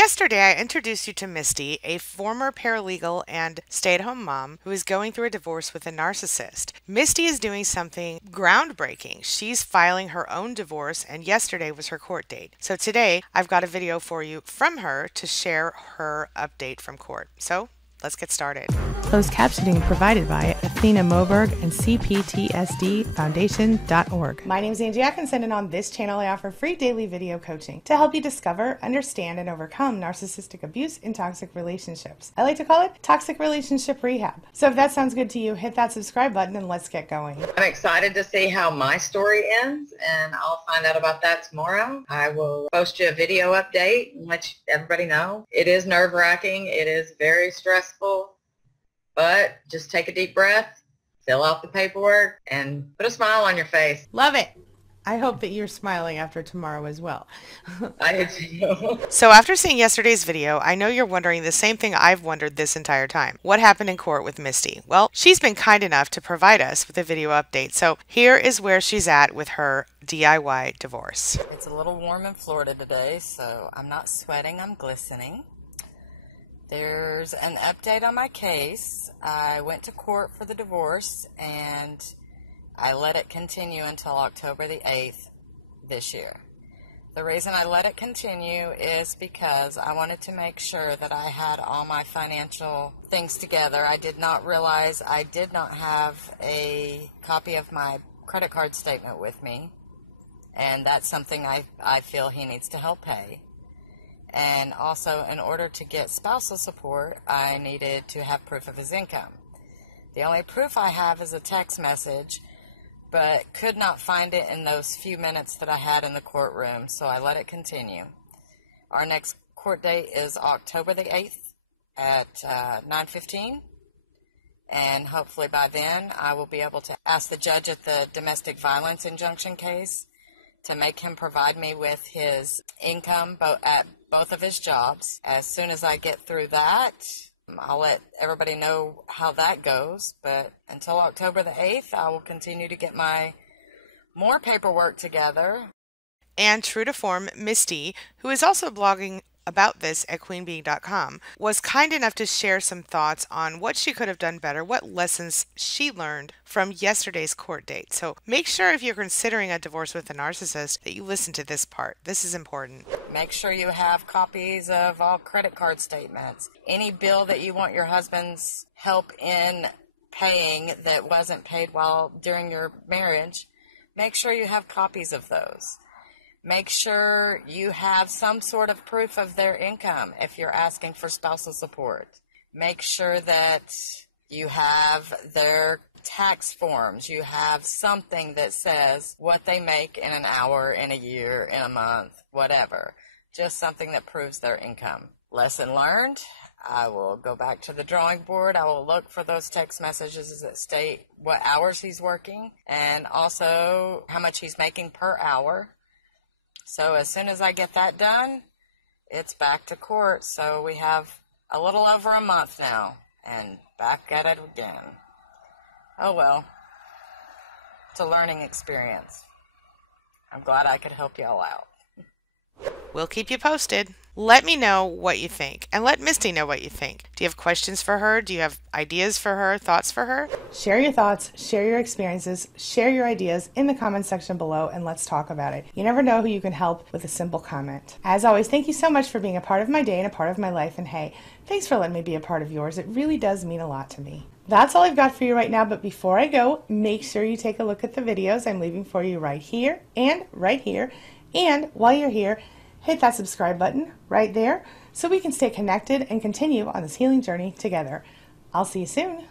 Yesterday, I introduced you to Misty, a former paralegal and stay-at-home mom who is going through a divorce with a narcissist. Misty is doing something groundbreaking. She's filing her own divorce, and yesterday was her court date. So today, I've got a video for you from her to share her update from court. So, let's get started. Closed captioning provided by Athena Moberg and CPTSDFoundation.org. My name is Angie Atkinson, and on this channel I offer free daily video coaching to help you discover, understand, and overcome narcissistic abuse in toxic relationships. I like to call it toxic relationship rehab. So if that sounds good to you, hit that subscribe button and let's get going. I'm excited to see how my story ends, and I'll find out about that tomorrow. I will post you a video update and let everybody know. It is nerve-wracking. It is very stressful. But just take a deep breath, fill out the paperwork, and put a smile on your face. Love it. I hope that you're smiling after tomorrow as well. I do. So after seeing yesterday's video, I know you're wondering the same thing I've wondered this entire time. What happened in court with Misty? Well, she's been kind enough to provide us with a video update. So here is where she's at with her DIY divorce. It's a little warm in Florida today, so I'm not sweating, I'm glistening. There's an update on my case. I went to court for the divorce and I let it continue until October the 8th this year. The reason I let it continue is because I wanted to make sure that I had all my financial things together. I did not realize I did not have a copy of my credit card statement with me, and that's something I feel he needs to help pay. And also, in order to get spousal support, I needed to have proof of his income. The only proof I have is a text message, but could not find it in those few minutes that I had in the courtroom, so I let it continue. Our next court date is October the 8th at 9:15, and hopefully by then I will be able to ask the judge at the domestic violence injunction case to make him provide me with his income at both of his jobs. As soon as I get through that, I'll let everybody know how that goes. But until October the 8th, I will continue to get my more paperwork together. And true to form, Misty, who is also blogging about this at queenbee.com, was kind enough to share some thoughts on what she could have done better, what lessons she learned from yesterday's court date. So make sure if you're considering a divorce with a narcissist that you listen to this part. This is important. Make sure you have copies of all credit card statements. Any bill that you want your husband's help in paying that wasn't paid during your marriage, make sure you have copies of those. Make sure you have some sort of proof of their income if you're asking for spousal support. Make sure that you have their tax forms. You have something that says what they make in an hour, in a year, in a month, whatever. Just something that proves their income. Lesson learned. I will go back to the drawing board. I will look for those text messages that state what hours he's working and also how much he's making per hour. So as soon as I get that done, it's back to court. So we have a little over a month now, and back at it again. Oh well, it's a learning experience. I'm glad I could help y'all out. We'll keep you posted. Let me know what you think, and let Misty know what you think. Do you have questions for her? Do you have ideas for her, thoughts for her? Share your thoughts, share your experiences, share your ideas in the comment section below, and let's talk about it. You never know who you can help with a simple comment. As always, thank you so much for being a part of my day and a part of my life, and hey, thanks for letting me be a part of yours. It really does mean a lot to me. That's all I've got for you right now, but before I go, make sure you take a look at the videos I'm leaving for you right here and right here. And while you're here, hit that subscribe button right there so we can stay connected and continue on this healing journey together. I'll see you soon.